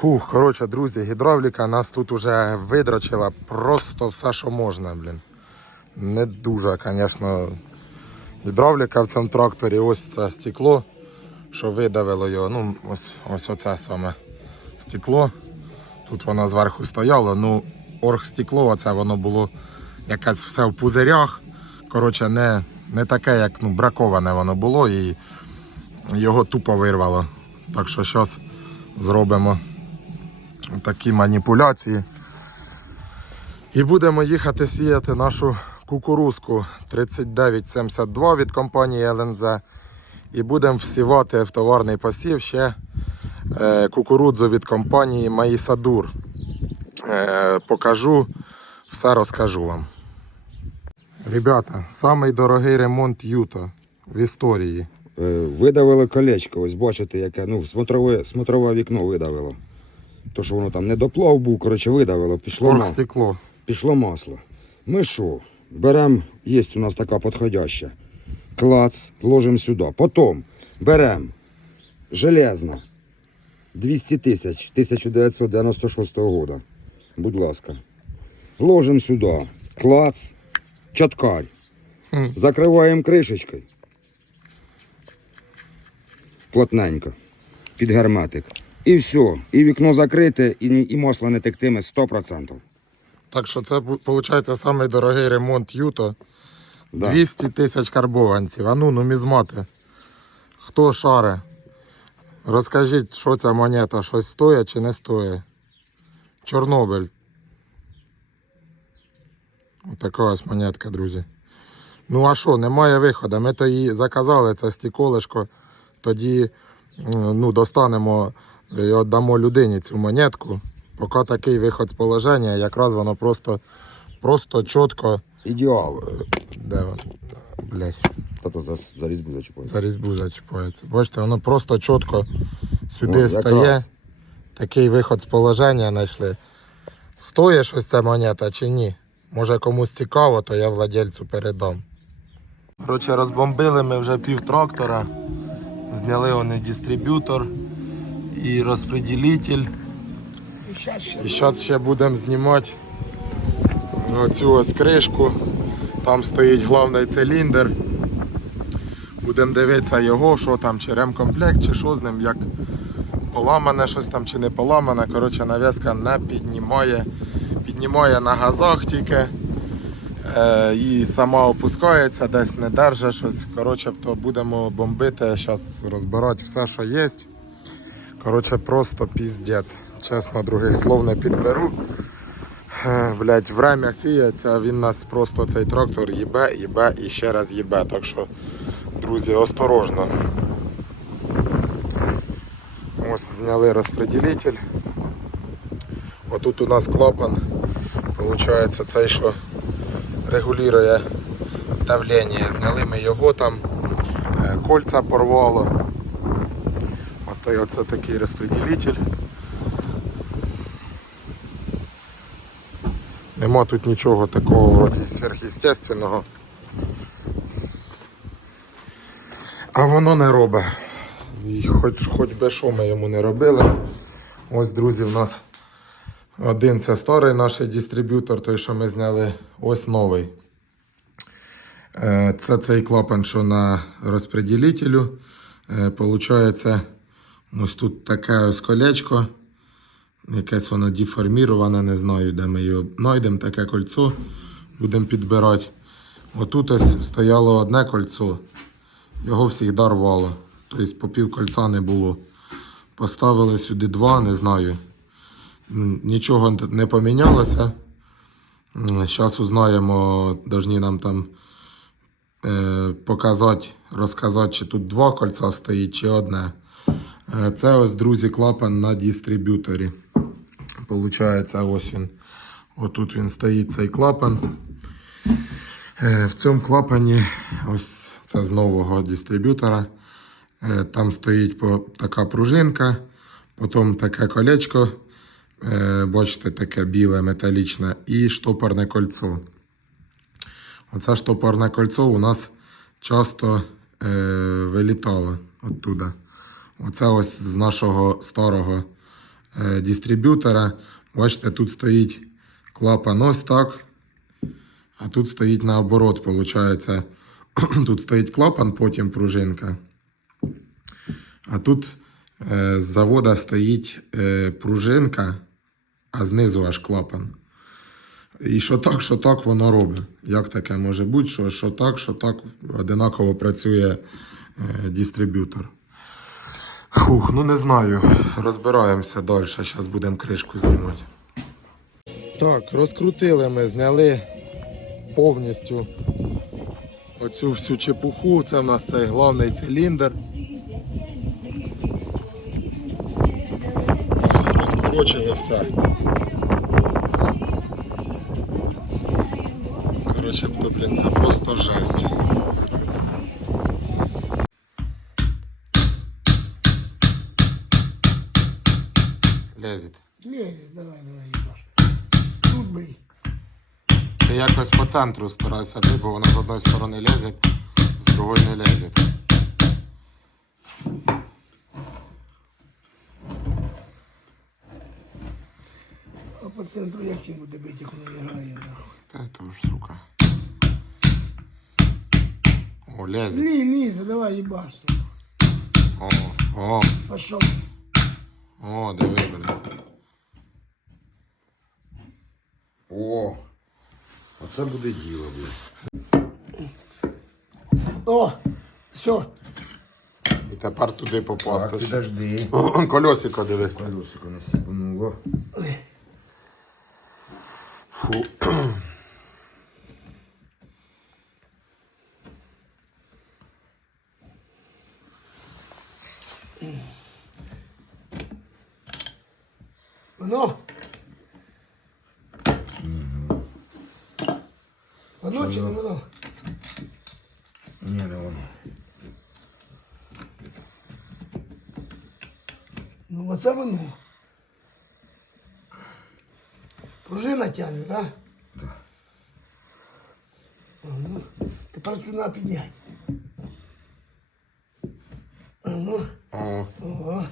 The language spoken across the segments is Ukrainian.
Фух, коротше, друзі, гідравліка нас тут уже видрочила просто все, що можна, блін. Не дуже, звісно, гідравліка в цьому тракторі. Ось це стекло, що видавило його. Ну, ось, ось оце саме стекло. Тут воно зверху стояло. Ну, оргстекло, оце воно було якесь все в пузирях. Коротше, не, не таке, як ну, браковане воно було і його тупо вирвало. Так що зараз зробимо такі маніпуляції. І будемо їхати сіяти нашу кукурузку 3972 від компанії ЛНЗ. І будемо всівати в товарний посів ще е, кукурудзу від компанії Маїсадур. Е, покажу, все розкажу вам. Ребята, самий дорогий ремонт Юта в історії. Е, Видавили колечко, ось бачите, яке, ну, смотрове, смотрове вікно видавило. То, що воно там не доплав був, коротше, видавило, пішло, ма- Оргстекло. пішло масло. Ми що? Беремо, є у нас така підходяща. Клац, ложимо сюди. Потім беремо железно 200 тисяч 1996 года. Будь ласка. Ложимо сюди. Клац, чоткарь. Хм. Закриваємо кришечкою. Плотненько. Під герметик. І все. І вікно закрите, і, і масло не тектиме 100%. Так що це виходить самий дорогий ремонт Юто. Да. 200 тисяч карбованців. А ну, нумізмати. Хто шаре? Розкажіть, що ця монета, щось стоїть чи не стоїть? Чорнобиль. Така ось монетка, друзі. Ну а що, немає виходу. Ми то її заказали, це стіколишко. Тоді ну, достанемо і віддамо людині цю монетку. Поки такий виход з положення, якраз воно просто, просто чітко. Ідеал. Де воно? Блять, Та то за, за різьбу зачіпається. за різьбу зачіпається. Бачите, воно просто чітко сюди О, якраз. стає. Такий виход з положення знайшли. Стоїть щось ця монета чи ні? Може комусь цікаво, то я владельцю передам. Коротше, розбомбили ми вже пів трактора. Зняли вони дистриб'ютор і розподілитель. І зараз ще будемо знімати оцю ось кришку. Там стоїть головний циліндр. Будемо дивитися його, що там, чи ремкомплект, чи що з ним, як поламане щось там, чи не поламане. Коротше, нав'язка не піднімає. Піднімає на газах тільки. Е, і сама опускається, десь не держить щось. Коротше, то будемо бомбити, зараз розбирати все, що є. Коротше, просто піздець. Чесно, других слов не підберу. Е, Блять, время сіється, він нас просто цей трактор їбе, їбе і ще раз їбе. Так що, друзі, осторожно. Ось зняли розподілитель. Отут у нас клапан. Получається цей, що регулює давлення. Зняли ми його там, е, кольця порвало. От, і оце такий розподілитель. Нема тут нічого такого вроді сверхъестественного. А воно не робить. І хоч, хоч би що ми йому не робили. Ось, друзі, в нас один це старий наш дистриб'ютор, той, що ми зняли, ось новий. Е, Це цей клапан, що на розподілителю. Е, Получається, ось тут таке ось колечко. Якесь воно деформіроване, не знаю, де ми його знайдемо, таке кольцо. Будемо підбирати. Отут ось стояло одне кольцо. Його завжди рвало. Тобто по пів кольця не було. Поставили сюди два, не знаю. Нічого не помінялося. Зараз узнаємо, повинні нам там е, показати, розказати, чи тут два кольця стоїть, чи одне. Е, Це ось, друзі, клапан на дистриб'юторі. Получається, ось він. Отут він стоїть цей клапан. Е, В цьому клапані, ось це з нового дистриб'ютора. Е, Там стоїть така пружинка, потім таке колечко. Бачите, таке біле металічне, і штопорне кольцо. Оце штопорне кольцо у нас часто е, вилітало оттуда. Оце ось з нашого старого е, дистриб'ютора. Бачите, тут стоїть клапан ось так. А тут стоїть наоборот, виходить. Тут стоїть клапан, потім пружинка. А тут е, з завода стоїть е, пружинка, а знизу аж клапан. І що так, що так воно робить. Як таке може бути, що, що так, що так одинаково працює е, дистриб'ютор. Фух, ну не знаю. Розбираємося далі. Зараз будемо кришку знімати. Так, розкрутили ми, зняли повністю оцю всю чепуху. Це в нас цей головний циліндр. Ось розкорочили все. Коротше, то, блін, це просто жесть. Ти якось по центру старайся бити, бо воно з одної сторони лезе, з другої не лезе. А по центру як він буде бити, як воно грає, нахуй. Та то ж, сука. О, лезе. Лі, лізе, давай, ебаш. О, о, Пошел. о, диви, блін. О! Оце буде діло, блядь. О, все. І тепер туди попасти. Так, підожди. Колесико дивись. Колесико не сіпануло. Фу. Воно. Воно чи не воно? Ні, не воно. Ну, оце воно. Пружина тягне, так? Да. А, ну, тепер сюди підняти. А, ну, О, ого.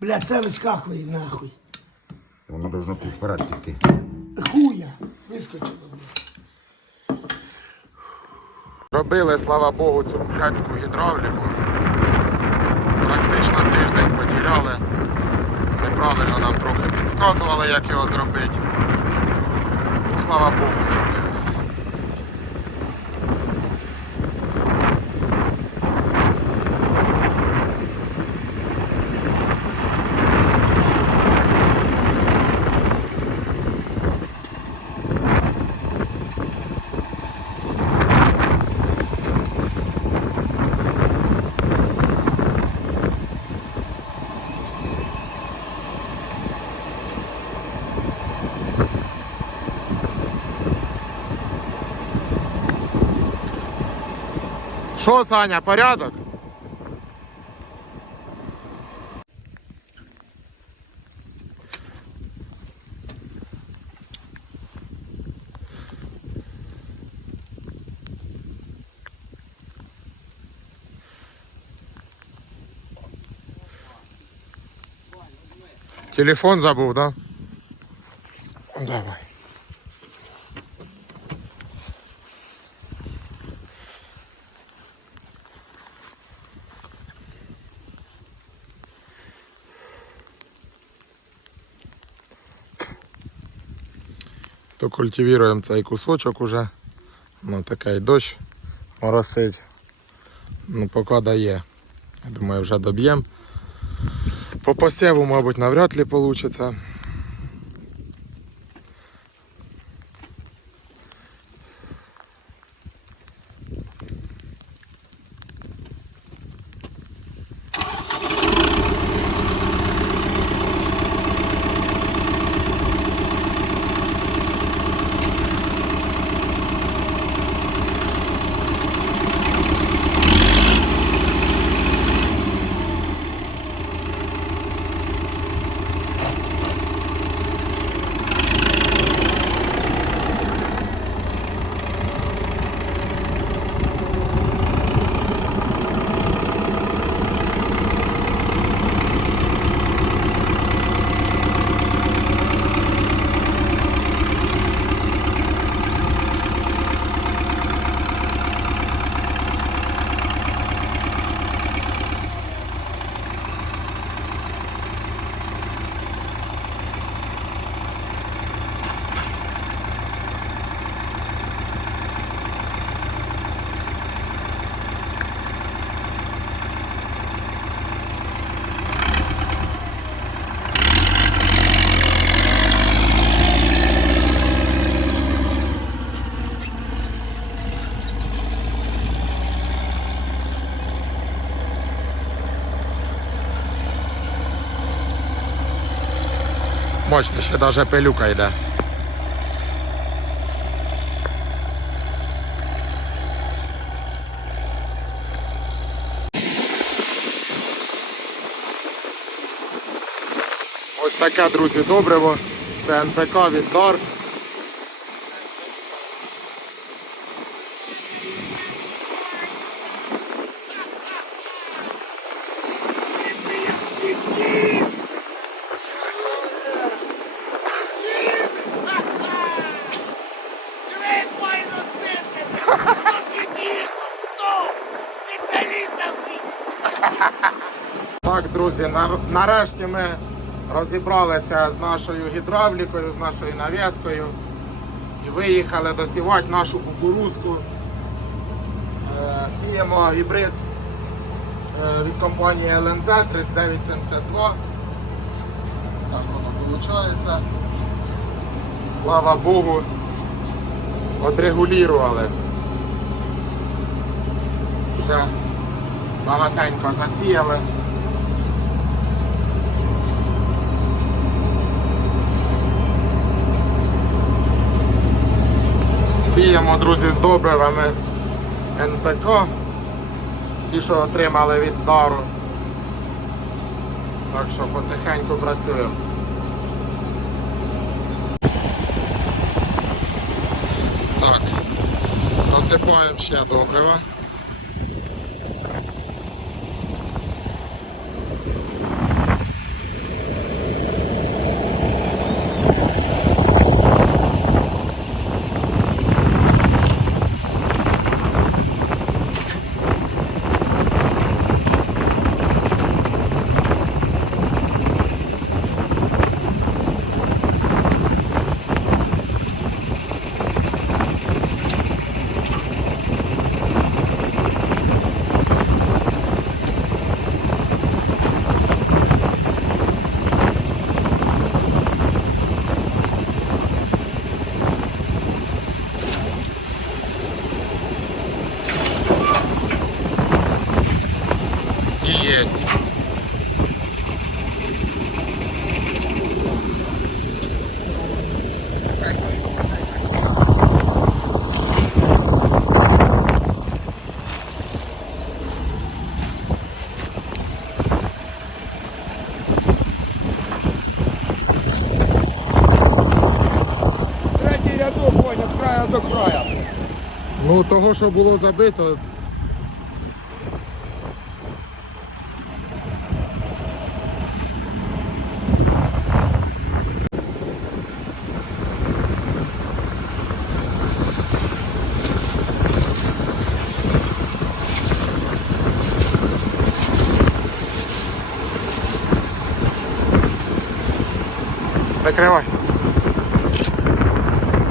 Бля, це вискакує нахуй. Воно должно тут вперед піти. Хуя. Вискочило, бля. Робили, слава Богу, цю блядську гідравліку. Неправильно нам трохи підказували, як його зробити. Слава Богу, зробили. Що, Саня, порядок? Телефон забув, да? Давай. То культивуємо цей кусочок уже. Ну такий дощ моросить. Ну поки дає. Я думаю, вже доб'ємо. По посіву, мабуть, навряд ли вийде. Бачите, ще навіть пилюка йде. Ось таке, друзі, добриво. Це НПК від Дар. Друзі, нарешті ми розібралися з нашою гідравлікою, з нашою нав'язкою і виїхали досівати нашу кукурузку. Е, Сіємо гібрид е, від компанії LNZ 3972. Так воно виходить. Слава Богу, отрегулювали. Вже багатенько засіяли. Сіємо, друзі, з добривами НПК. Ті, що отримали від дару. Так що потихеньку працюємо. Так, досипаємо ще добрива. І єсть. Третій рядок, Ваня, від краю до краю. Ну, того, що було забито. Прикривай.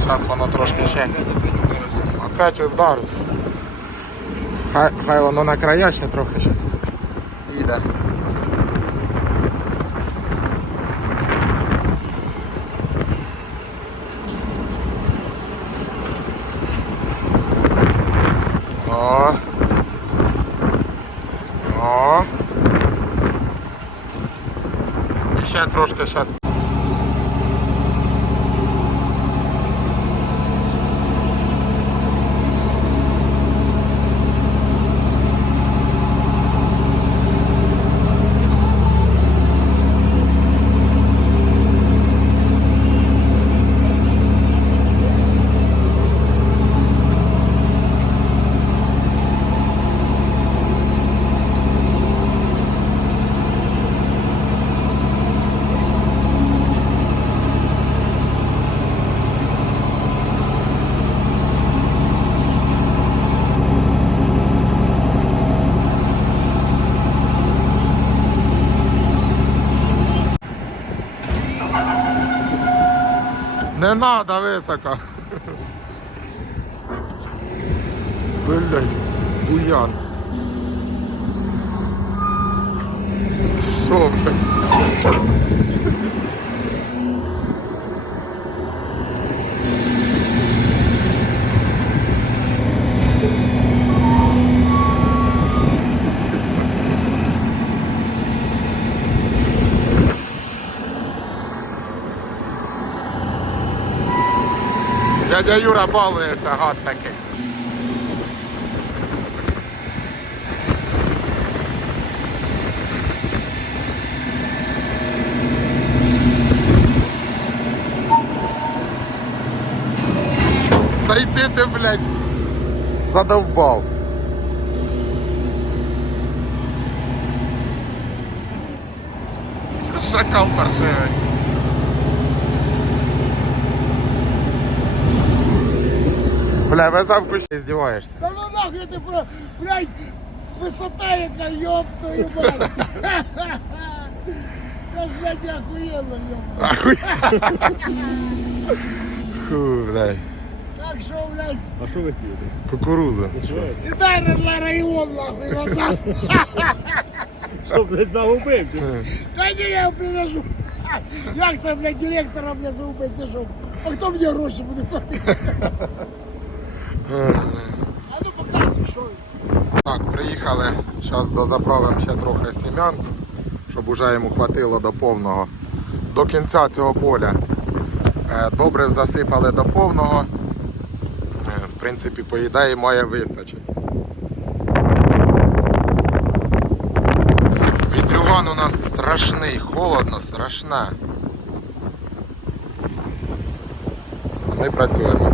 Зараз воно трошки ще. Опять вдарився. Хай, хай воно на края ще трохи щас їде. О. О. І ще трошки зараз. Не надо високо. Блядь, буян. Що, блядь? Дядя Юра балується, гад такий. Та ти, блядь, задовбав. Це шакал паршивий. Бля, вязавку ще здіваєшся. Та ну нахуй ти, бля, блядь, висота яка, ёб твою мать. Це ж, блядь, охуєнно, ёб. Ахуй. Фу, блядь. Так що, блядь, А що ви сієте? Кукуруза. сідай на район, нахуй, назад. Щоб не загубив. ти. Та ні, я його привяжу. Як це, блядь, директора, блядь, загубить, ти що? А хто мені гроші буде платити? Так, приїхали. Зараз дозаправимо ще трохи сім'ян, щоб уже йому хватило до повного. До кінця цього поля. Е, Добре засипали до повного. Е, В принципі, по ідеї має вистачити. Вітрюган у нас страшний, холодно, страшне. Ми працюємо.